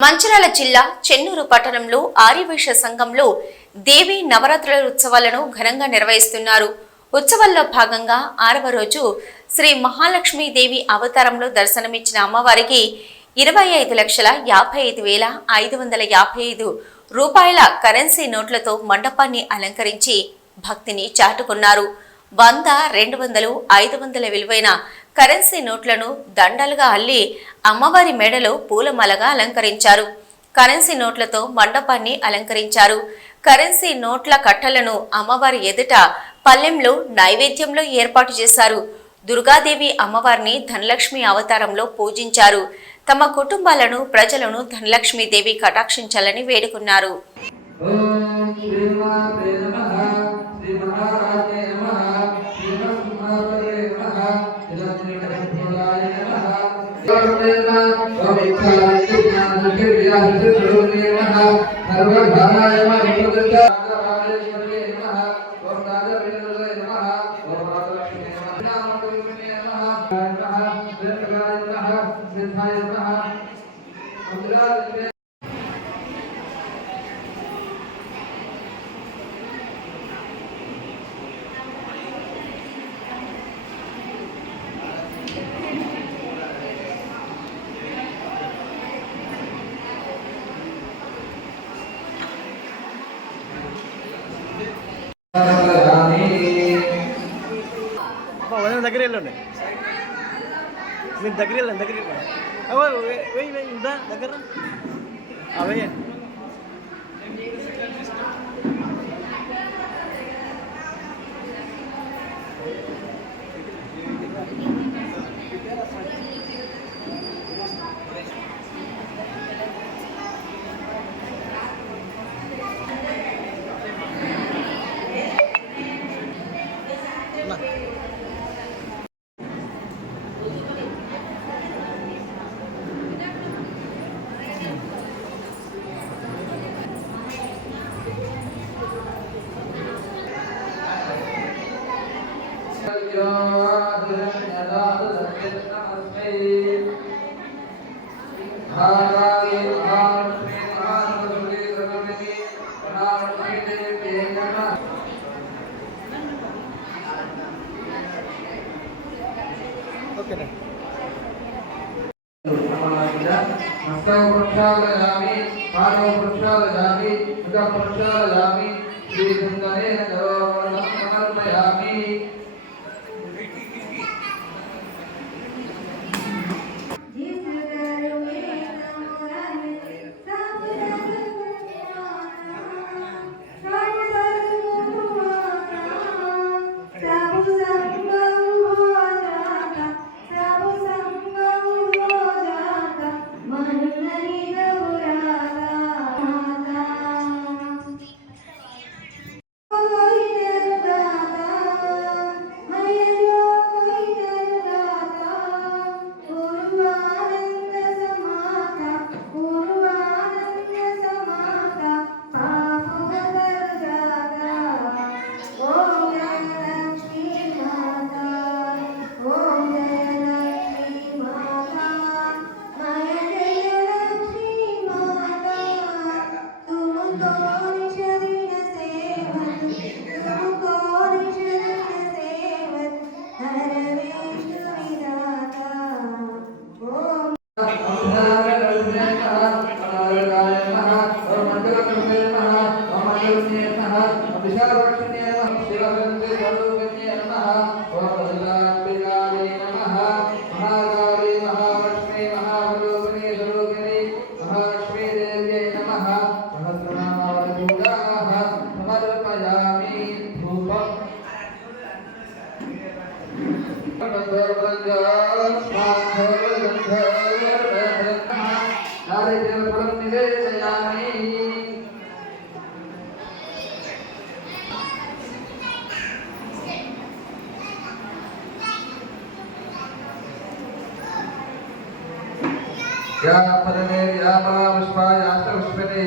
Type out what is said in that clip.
మంచిర్యాల జిల్లా చెన్నూరు పట్టణంలో ఆర్యవైశ్య సంఘంలో దేవి నవరాత్రుల ఉత్సవాలను ఘనంగా నిర్వహిస్తున్నారు. ఉత్సవాల్లో భాగంగా ఆరవ రోజు శ్రీ మహాలక్ష్మీదేవి అవతారంలో దర్శనమిచ్చిన అమ్మవారికి ఇరవై ఐదు లక్షల యాభై ఐదు వేల ఐదు వందల యాభై ఐదు రూపాయల కరెన్సీ నోట్లతో మండపాన్ని అలంకరించి భక్తిని చాటుకున్నారు. వంద రెండు వందలు ఐదు వందల విలువైన కరెన్సీ నోట్లను దండలుగా అల్లి అమ్మవారి మెడలో పూలమాలగా అలంకరించారు. కరెన్సీ నోట్లతో మండపాన్ని అలంకరించారు. కరెన్సీ నోట్ల కట్టలను అమ్మవారి ఎదుట పల్లెంలో నైవేద్యంలో ఏర్పాటు చేశారు. దుర్గాదేవి అమ్మవారిని ధనలక్ష్మి అవతారంలో పూజించారు. తమ కుటుంబాలను ప్రజలను ధనలక్ష్మీదేవి కటాక్షించాలని వేడుకున్నారు. ఓం శ్రీమాత్రే నమః శ్రీ మహారాజే నమః శ్రీమత్సింహాపదే నమః జగద్గురుదేవాయ నమః సర్వధామాయ నమః అబ్బా, వదిన దగ్గర వెళ్ళండి మీరు దగ్గర వెళ్ళండి దగ్గర వెళ్ళండి వెయ్యి వెయ్యి ఉందా దగ్గర. ఆ, వెయ్యండి ఓకేనా హస్తవృక్షాలయామి పాదవృక్షాలయామి ముఖవృక్షాలయామి శ్రీసుందరేణ సమర్పయామి Saya harus. या पदमे व्यापरा पुष्पा यास्तपुष्पते